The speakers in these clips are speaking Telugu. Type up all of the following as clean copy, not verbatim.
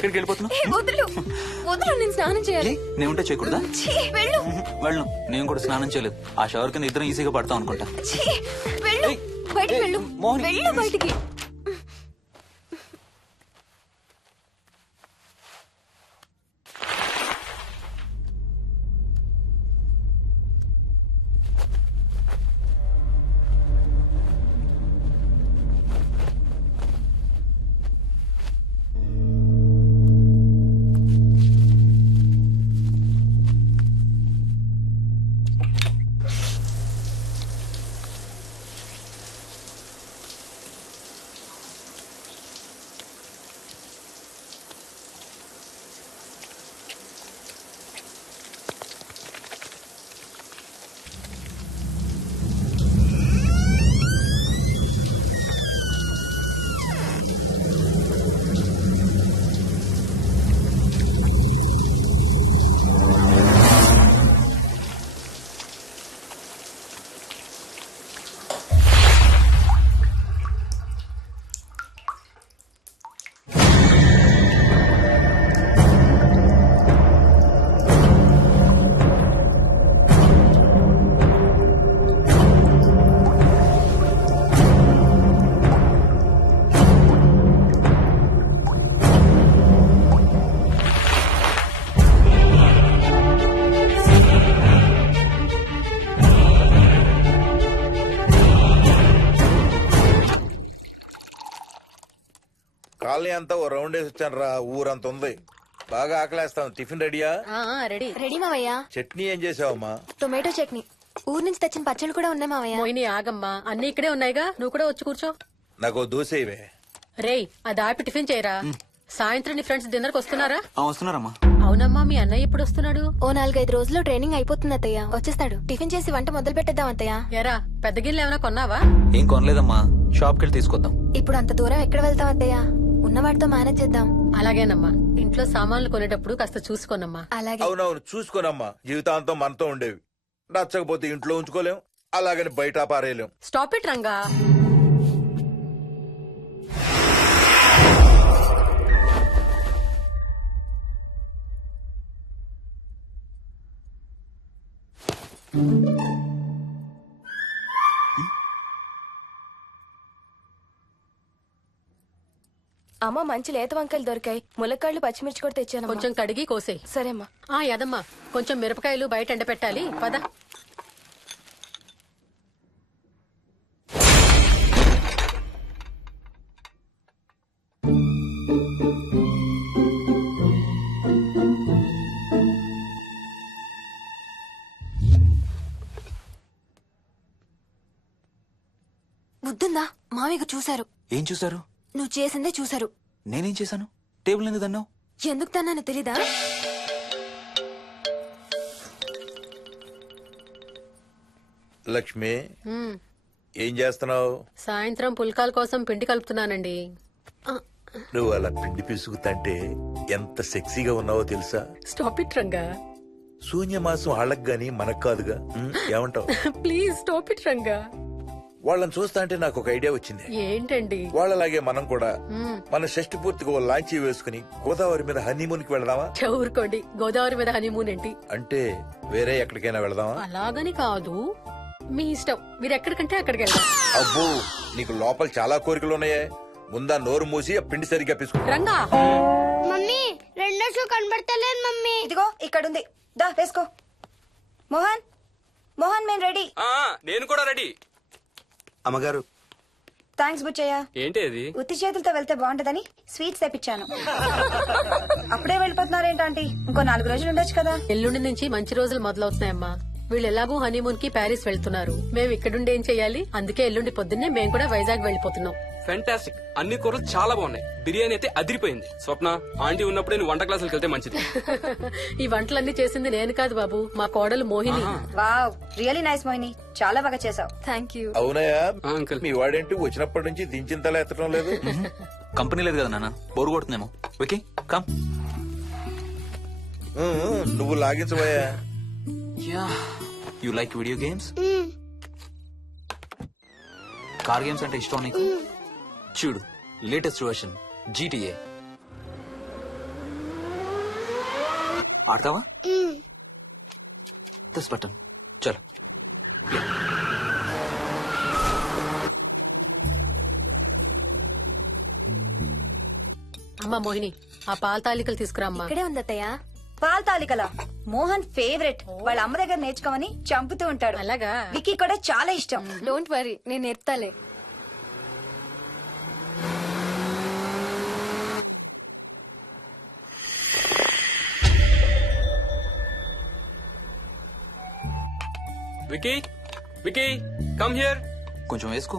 ఎక్కడికి వెళ్ళిపోతున్నావు? వదులు వదులు, నేను స్నానం చేయాలి. నేను ఉంటే చేయకూడదా? ఛీ, వెళ్ళు. వెళ్ళు. నేను కూడా స్నానం చేయలేదు. ఆ షవర్ కింద ఇద్దరం ఈజీగా పడతాం అనుకుంటా. ఛీ, వెళ్ళు. బయటికి వెళ్ళు. మోహిని. వెళ్ళు బయటికి. కాలనీ అంతా ఓ రౌండ్ వేసి వచ్చాను రా. ఊరంత ఉంది. బాగా ఆకలేస్తాం. టిఫిన్ రెడీయా? రెడీ రెడీ మావయ్య. చట్నీ ఏం చేసావమ్మా? టొమాటో చట్నీ. ఊరు నుంచి తెచ్చిన పచ్చళ్ళు కూడా ఉన్నాయి మావయ్య. మోయిని ఆగమ్మా, అన్ని ఇక్కడే ఉన్నాయిగా, నువ్వు కూడా వచ్చి కూర్చో. నాకు దోశ ఇవే. రేయ్, అది ఆపి టిఫిన్ చేయరా. సాయంత్రం నీ ఫ్రెండ్స్ డిన్నర్ కి వస్తున్నారా? వస్తున్నారమ్మా. అవునమ్మా, మీ అన్నయ్య ఎప్పుడు వస్తున్నాడు? ఓ 4-5 రోజుల్లో ట్రైనింగ్ అయిపోతుంది అత్తయ్య. వచ్చేస్తాడు. టిఫిన్ చేసి వంట మొదలు పెట్టేద్దాం అత్తయ్య. ఎరా, పెద్ద గిన్నెలు ఏమైనా కొన్నావా? ఏం కొనలేదమ్మా. షాప్ కెళ్ళి తీసుకొద్దాం. ఇప్పుడు అంత దూరం ఎక్కడ వెళ్తాం అత్తయ్య? ఉన్నవాటితో మేనేజ్ చేద్దాం. అలాగేనమ్మా, ఇంట్లో సామాన్లు కొనేటప్పుడు కాస్త చూసుకోనమ్మా. అలాగే. అవునవును, చూసుకోనమ్మా. జీవితాంతం మనతో ఉండేవి. నచ్చకపోతే ఇంట్లో ఉంచుకోలేం, అలాగని బయట పారేయలేం. Stop it Ranga. అమ్మ, మంచి లేత వంకాయలు దొరికాయి. ములక్కాళ్ళు పచ్చిమిర్చి కూడా తెచ్చాను. కొంచెం కడిగి కోసేయ్. సరేమ్మా. యాదమ్మా, కొంచెం మిరపకాయలు బయట ఎండపెట్టాలి. పద. బుద్ధుందా? మామయ్య చూశారు. ఏం చూసారు? నువ్వు చేసిందే చూశారు. నేనేం చేశాను? టేబుల్ ఎందుకు దన్నావు? ఎందుకు తన్నాను తెలీదా? లక్ష్మి, ఏం చేస్తున్నావు? సాయంత్రం పుల్కాల కోసం పిండి కలుపుతున్నానండి. నువ్వు అలా పిండి పిసుకుతంటే ఎంత సెక్సీగా ఉన్నావో తెలుసా? Stop it Ranga. శూన్యమాసం వాళ్ళకి గాని మనకు కాదుగా. ఏమంటావు? Please stop it Ranga. వాళ్ళని చూస్తా అంటే నాకు ఒక ఐడియా వచ్చింది. ఏంటండి? వాళ్ళలాగే మనం కూడా మన షష్టి పూర్తిగా ఓ లాంచీ వేసుకుని గోదావరి మీద హనీమూన్ కి వెళదామా? ఊరుకోండి, గోదావరి మీద హనీమూన్ ఏంటి? అంటే వేరే ఎక్కడికైనా వెళదామా? అలాగని కాదు, మీ ఇష్టం. మీరు ఎక్కడికంటే అక్కడికి వెళ్దాం. అబ్బో, నీకు లోపల చాలా కోరికలు ఉన్నాయే. ముందా నోరు మూసి ఆ పిండి సరిగ్గా పిసుకు. రంగా. మమ్మీ, రెండో షూ కనబడతలేదు మమ్మీ. ఇదిగో ఇక్కడుంది, దా వేసుకో. మోహన్, మోహన్, మేము రెడీ. నేను కూడా రెడీ. అమ్మగారు, థ్యాంక్స్ బుచ్చయ్య. ఏంటి అది? ఉత్తి చేతులతో వెళ్తే బాగుంటదని స్వీట్స్ తెప్పించాను. అప్పుడే వెళ్ళిపోతున్నారేంటి? ఇంకో 4 రోజులు ఉండొచ్చు కదా. ఎల్లుండి నుంచి మంచి రోజులు మొదలవుతున్నాయమ్మా. వీళ్ళు ఎలాగూ హనీమూన్ కి ప్యారిస్ వెళ్తున్నారు. మేము ఇక్కడుండి ఏం చెయ్యాలి? అందుకే ఎల్లుండి పొద్దున్నే మేము కూడా వైజాగ్ వెళ్ళిపోతున్నాం. ఫెంటాస్టిక్. అన్ని కూరలు చాలా బాగున్నాయి. బిర్యానీ అయితే అదిరిపోయింది. స్వప్న, ఆంటీ ఉన్నప్పుడే నువ్వు వంట క్లాసులకు వెళ్తే మంచిది. ఈ వంటలన్నీ చేసింది నేను కాదు బాబు, మా కోడలు Mohini. Wow, really nice Mohini, చాలా బాగా చేసావు. Thank you. అవునయా? అంకుల్, మీ వాడేంటి వచ్చినప్పటి నుంచి దించింతలా ఎత్తడం లేదు? కంపెనీ లేదు కదా నాన్న, బోరు కొడుతుందేమో. Okay come. నువ్వు లాగించబోయా? You like video games? Car games అంటే ఇష్టం నీకు? చూడు, లేటెస్ట్ వర్షన్ GTA. ఆడతావా మ్మ్. దిస్ బటన్ చలో. అమ్మా మోహిని ఆ పాల తాలికలు తీసుకురామ్మా. ఇక్కడే ఉంది అత్తయ్య. పాల్ తాలికల మోహన్ ఫేవరెట్. వాళ్ళ అమ్మ దగ్గర నేర్చుకోమని చంపుతూ ఉంటాడు. అలాగా విక్కీ కూడా చాలా ఇష్టం. డోంట్ వరీ, నేను నేర్పుతాలే. Vicky Vicky come here. కొంచెం వేసుకో.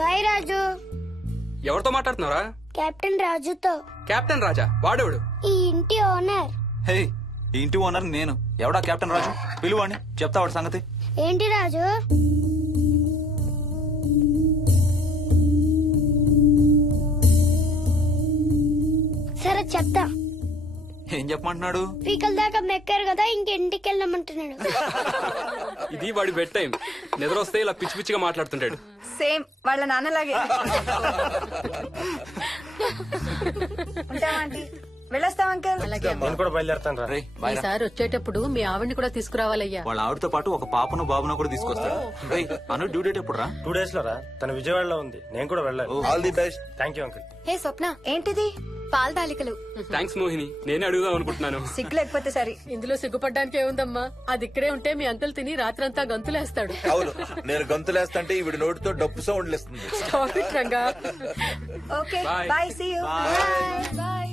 బాయ్ రాజు. ఎవరితో మాట్లాడుతున్నారా? కెప్టెన్ రాజుతో. కెప్టెన్ రాజా వాడేవాడు? ఈ ఇంటి ఓనర్. హే, ఈ ఇంటి ఓనర్ నేను. ఎవడా కెప్టెన్ రాజు? పిలువాడిని, చెప్తా వాడి సంగతి. ఏంటి రాజు? సరే చెప్తా. ఏం చెప్పమంటున్నాడు? పీకల దాకా మెక్కారు కదా, ఇంటికి వెళ్ళమంటున్నాడు. ఇది వాడి బెడ్ టైం. నిద్ర వస్తే ఇలా పిచ్చి పిచ్చిగా మాట్లాడుతుంటాడు. సేమ్ వాళ్ళ నాన్నలాగే. ఉంటావా ఆంటీ? వెళ్ళొస్తాం అంకుల్. అలాగే అమ్మా. నేను కూడా బయలుదేరుతాను రా. రే బాయ్ రా. ఈసారి వచ్చేటప్పుడు మీ ఆవిడ్ని కూడా తీసుకురావాలయ్యా. వాళ్ళ ఆవిడతో పాటు ఒక పాపను బాబును కూడా తీసుకొస్తాడు. రే అను డ్యూ డేట్ ఎప్పుడు రా? 2 days లో రా. తన విజయవాడలో ఉంది. నేను కూడా వెళ్ళాలి. All the best. Thank you uncle. Hey Swapna, ఏంటిది? పాల తాలికలు. థ్యాంక్స్ మోహిని, నేనే అడుగుదాం అనుకుంటున్నాను. సిగ్గు లేకపోతే సరే. ఇందులో సిగ్గుపడ్డానికి ఏముందమ్మా? అది ఇక్కడే ఉంటే మీ అంకుల్ తిని రాత్రంతా గంతులేస్తాడు. అవును, నేను గంతులేస్తంటే ఈవిడ నోటితో డప్పు సౌండ్లు ఇస్తుంది. Stop it, Ranga. Okay Bye. Bye, see you. Bye.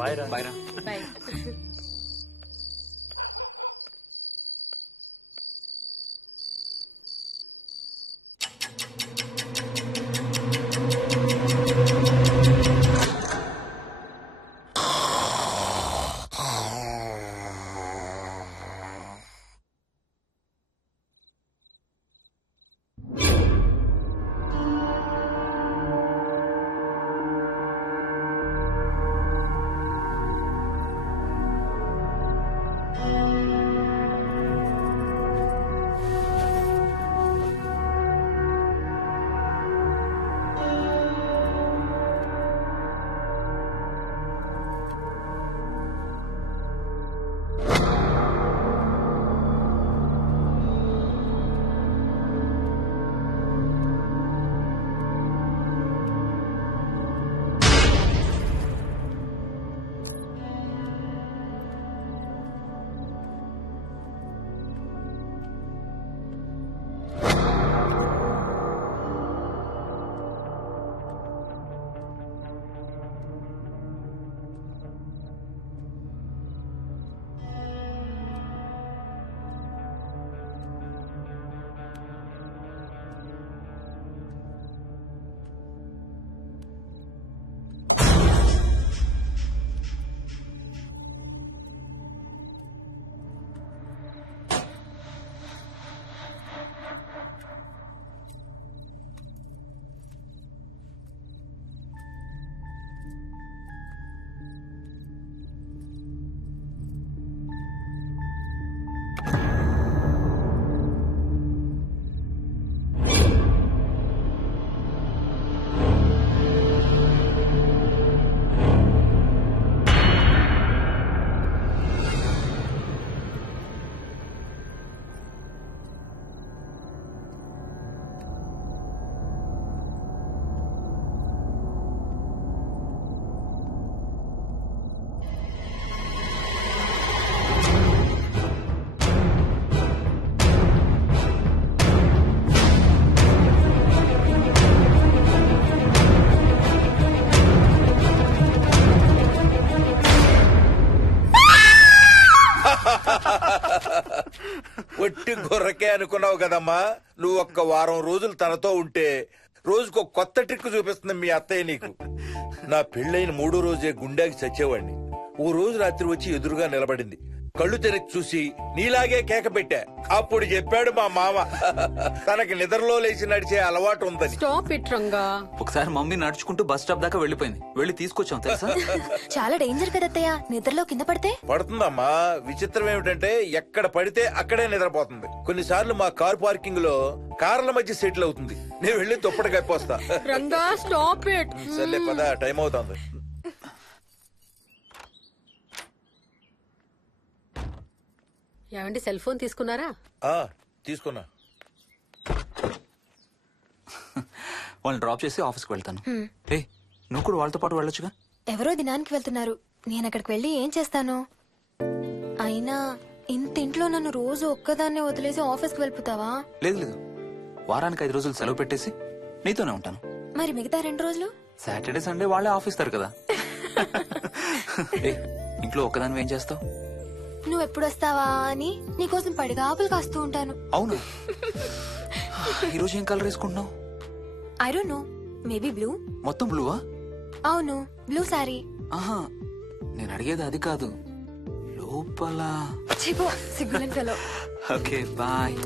Bye రా. బాయ్ రా. Bye. ఒట్టి గొర్రకే అనుకున్నావు కదమ్మా. నువ్వు ఒక్క వారం రోజులు తనతో ఉంటే రోజుకో కొత్త ట్రిక్ చూపిస్తుంది మీ అత్తయ్య నీకు. నా పెళ్ళైన 3వ రోజే గుండెకి చచ్చేవాడిని. ఓ రోజు రాత్రి వచ్చి ఎదురుగా నిలబడింది. కళ్ళు తెరిచి చూసి నీలాగే కేక పెట్టా. అప్పుడు చెప్పాడు మా మామ తనకి నిద్రలో లేచి నడిచే అలవాటు ఉందని. Stop it, Ranga. ఒకసారి మమ్మీ నడుచుకుంటూ బస్ స్టాప్ దాకా వెళ్ళిపోయింది. వెళ్ళి తీసుకొచ్చాం తెలుసా. చాలా డేంజర్ కదా అత్తయ్య, నిద్రలో కింద పడితే. పడుతుందమ్మా. విచిత్రం ఏమిటంటే ఎక్కడ పడితే అక్కడే నిద్రపోతుంది. కొన్నిసార్లు మా కార్ పార్కింగ్ లో కార్ల మధ్య సెటిల్ అవుతుంది. నేను వెళ్ళి దుప్పటి కప్పొస్తా. Ranga, stop it. సర్లే పద, టైం అవుతుంది. ఏమండి సెల్ ఫోన్ తీసుకున్నారా? ఆ, తీసుకున్నా. వాళ్ళని డ్రాప్ చేసి ఆఫీస్కి వెళ్తాను. ఏ నువ్వు కూడా వాళ్ళతో పాటు వెళ్ళొచ్చుగా. ఎవరో దినానికి వెళ్తున్నారు, నేను అక్కడికి వెళ్ళి ఏం చేస్తాను? అయినా ఇంత ఇంట్లో నన్ను రోజు ఒక్కదాన్నే వదిలేసి ఆఫీస్కి వెళ్ళిపోతావా? లేదు లేదు, వారానికి 5 రోజులు సెలవు పెట్టేసి నీతోనే ఉంటాను. మరి మిగతా 2 రోజులు? సాటర్డే సండే వాళ్ళే ఆఫీస్ తారు కదా. ఏ, ఇంట్లో ఒక్కదాని ఏం చేస్తావు? నువ్వు ఎప్పుడు వస్తావా అని నీకోసం పడిగాపులు కాస్తూ ఉంటాను. అవును. ఈరోజు ఏం కలర్ వేసుకుంటున్నావు? I don't know, maybe blue. మొత్తం బ్లూవా? అవును, బ్లూ సారీ. ఆహా, నేను అడిగేది అది కాదు, లోపల. సిగ్గులేని ఫెలో. Okay bye.